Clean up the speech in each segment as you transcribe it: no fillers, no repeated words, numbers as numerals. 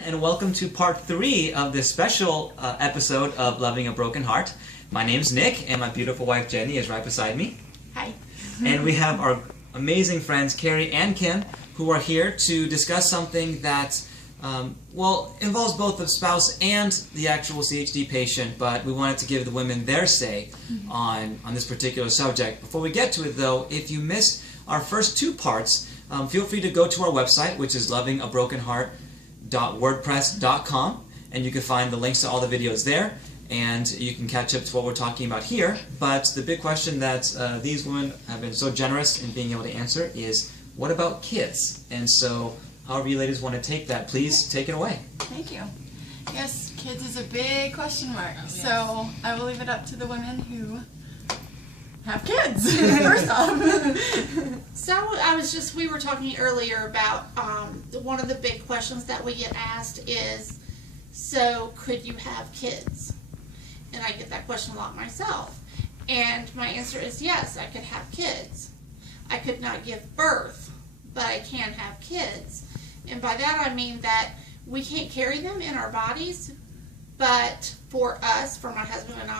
And welcome to part 3 of this special episode of Loving a Broken Heart. My name's Nick, and my beautiful wife Jenny is right beside me. Hi. And we have our amazing friends Carrie and Kim, who are here to discuss something that, involves both the spouse and the actual CHD patient, but we wanted to give the women their say on this particular subject. Before we get to it, though, if you missed our first 2 parts, feel free to go to our website, which is lovingabrokenheart.wordpress.com, and you can find the links to all the videos there, and you can catch up to what we're talking about here. But the big question that these women have been so generous in being able to answer is, what about kids? And so, however you ladies want to take that, please take it away. Thank you. Yes, kids is a big question mark, so I will leave it up to the women who have kids, first off. So we were talking earlier about one of the big questions that we get asked is, so could you have kids? And I get that question a lot myself. And my answer is yes, I could have kids. I could not give birth, but I can have kids. And by that I mean that we can't carry them in our bodies, but for us, for my husband and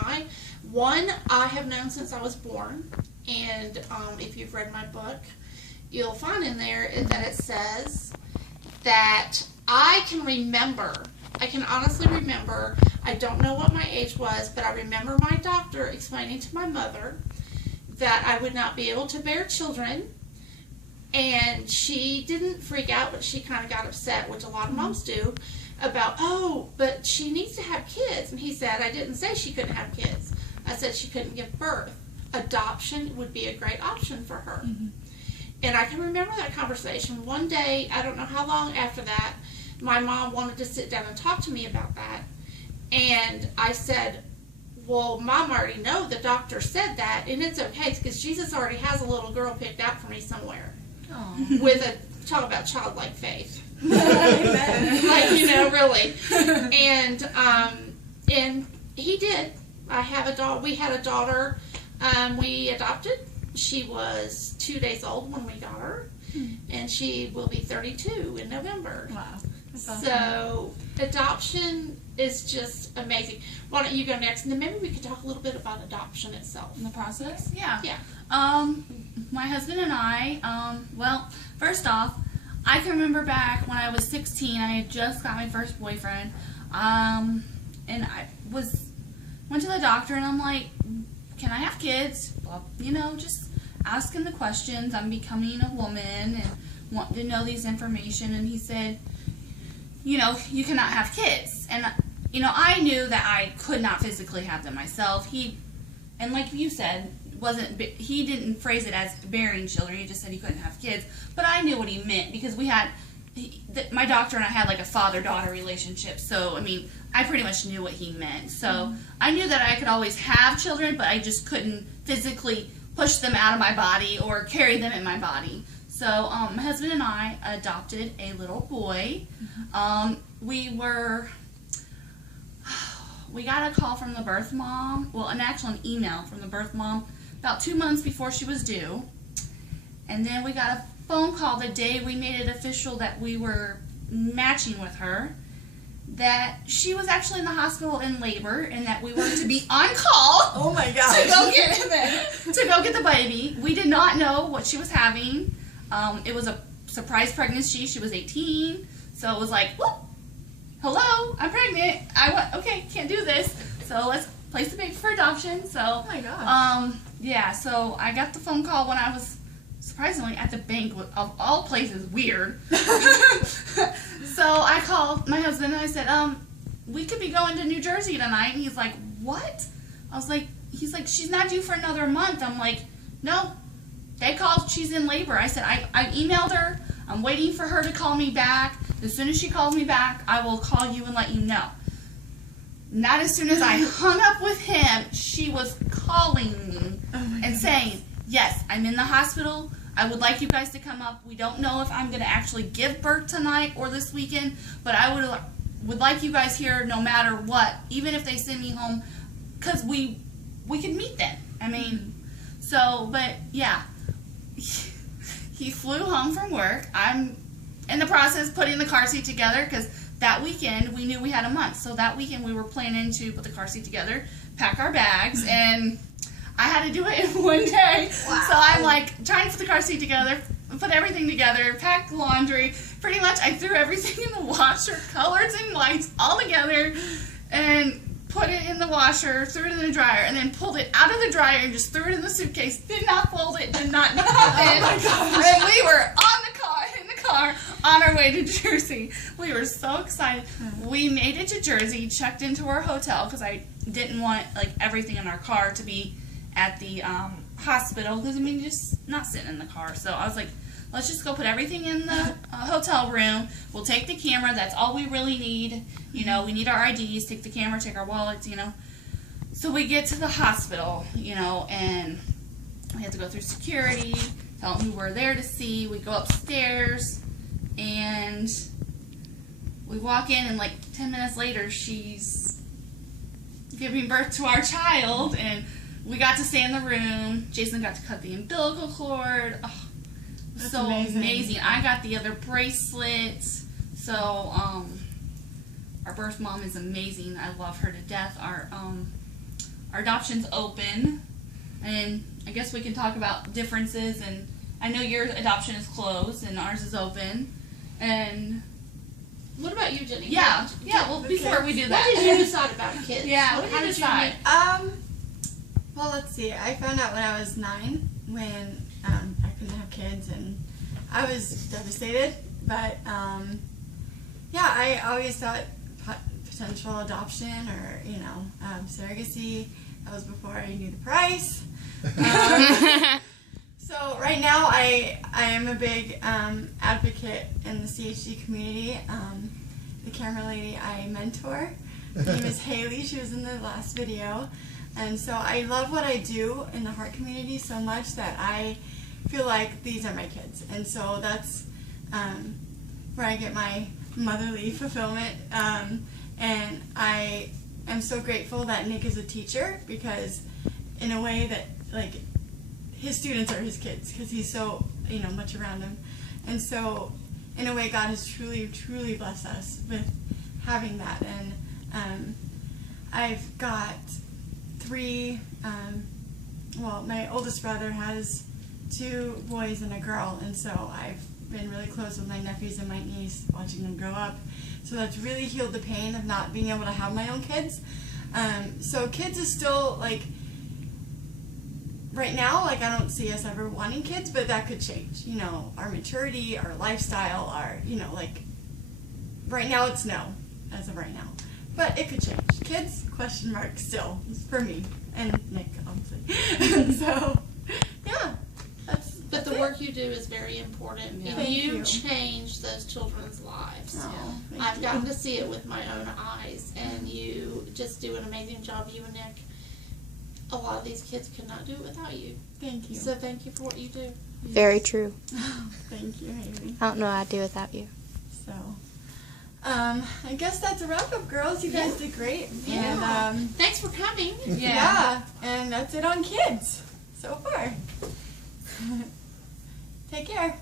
I have known since I was born, and if you've read my book, you'll find in there that it says that I can honestly remember, I don't know what my age was, but I remember my doctor explaining to my mother that I would not be able to bear children, and she didn't freak out, but she kind of got upset, which a lot of moms do, about, oh, but she needs to have kids. And he said, I didn't say she couldn't have kids. I said she couldn't give birth. Adoption would be a great option for her. And I can remember that conversation. One day, I don't know how long after that, my mom wanted to sit down and talk to me about that. And I said, well, Mom, I already know the doctor said that, and it's okay, because Jesus already has a little girl picked out for me somewhere. Aww. With talk about childlike faith. Like, really. And he did. We had a daughter we adopted. She was 2 days old when we got her, and she will be 32 in November. Wow. So adoption is just amazing. Why don't you go next, and then maybe we could talk a little bit about adoption itself. In the process? Yeah. Yeah. My husband and I, first off, I can remember back when I was 16, I had just got my first boyfriend, and I went to the doctor, and I'm like, can I have kids? Well, just asking the questions. I'm becoming a woman and wanting to know these information, and he said, you cannot have kids. And, I knew that I could not physically have them myself. And like you said, he didn't phrase it as bearing children. He just said he couldn't have kids. But I knew what he meant, because my doctor and I had like a father-daughter relationship. So, I pretty much knew what he meant. So I knew that I could always have children, but I just couldn't physically push them out of my body or carry them in my body. So my husband and I adopted a little boy. We got a call from the birth mom, an email from the birth mom about 2 months before she was due. And then we got a phone call the day we made it official that we were matching with her, that she was actually in the hospital in labor, and that we were to be on call. Oh my gosh. To go get the baby. We did not know what she was having. It was a surprise pregnancy. She was 18, so it was like, whoop, hello, I'm pregnant. Okay, can't do this. So let's place the baby for adoption. So, oh my gosh. So I got the phone call when I was surprisingly at the bank, of all places, weird. So I called my husband and I said, we could be going to New Jersey tonight. And he's like, what? He's like, she's not due for another month. I'm like, no, they called, she's in labor. I said, I emailed her. I'm waiting for her to call me back. As soon as she calls me back, I will call you and let you know. Not as soon as I hung up with him, she was calling me and saying, yes, I'm in the hospital. I would like you guys to come up. We don't know if I'm going to actually give birth tonight or this weekend, but I would like you guys here no matter what, even if they send me home, because we could meet then. But yeah, he flew home from work. I'm in the process putting the car seat together because that weekend we knew we had a month. So that weekend we were planning to put the car seat together, pack our bags, and I had to do it in one day. Wow. So I'm like trying to put the car seat together, put everything together, pack laundry. Pretty much I threw everything in the washer, colors and whites all together, and put it in the washer, threw it in the dryer, and then pulled it out of the dryer and just threw it in the suitcase. Did not fold it, did not nothing. Oh my gosh. And we were in the car on our way to Jersey. We were so excited. We made it to Jersey, checked into our hotel because I didn't want like everything in our car to be at the hospital because I mean just not sitting in the car. So I was like, let's just go put everything in the hotel room. We'll take the camera. That's all we really need. You know, we need our IDs, take the camera, take our wallets, you know. So we get to the hospital, you know, and we have to go through security, tell them who we're there to see. We go upstairs, and we walk in, and like 10 minutes later, she's giving birth to our child, and we got to stay in the room. Jason got to cut the umbilical cord. Oh, That's so amazing. I got the other bracelet. So, our birth mom is amazing. I love her to death. Our adoption's open, and I guess we can talk about differences. And I know your adoption is closed, and ours is open. And What about you, Jenny? yeah. Well, before we do What that, did you decide about kids? Yeah, What did how you did you decide? Well, let's see. I found out when I was 9 when I couldn't have kids, and I was devastated. But yeah, I always thought potential adoption or surrogacy. That was before I knew the price. So right now, I am a big advocate in the CHD community. The camera lady I mentor, her name is Haley. She was in the last video. And so I love what I do in the heart community so much that I feel like these are my kids. And so that's where I get my motherly fulfillment. And I am so grateful that Nick is a teacher because in a way that, like, his students are his kids because he's so, much around them. And so in a way, God has truly, truly blessed us with having that. And I've got 3, my oldest brother has 2 boys and a girl, and so I've been really close with my nephews and my niece, watching them grow up. So that's really healed the pain of not being able to have my own kids. So kids is still, like, right now, like, I don't see us ever wanting kids, but that could change. Our maturity, our lifestyle, our, right now it's no, as of right now. But it could change. Kids, question mark, still, for me. And Nick, obviously. So, yeah. But the work you do is very important. Yeah. And Thank you you. change those children's lives. Oh, thank I've you. gotten to see it with my own eyes, and you just do an amazing job, you and Nick. A lot of these kids could not do it without you. Thank you. So thank you for what you do. Very true. Thank you, Haley. I don't know what I'd do without you. So, I guess that's a wrap up, girls. You guys did great. Yeah. And, Thanks for coming. yeah. And that's it on kids so far. Take care.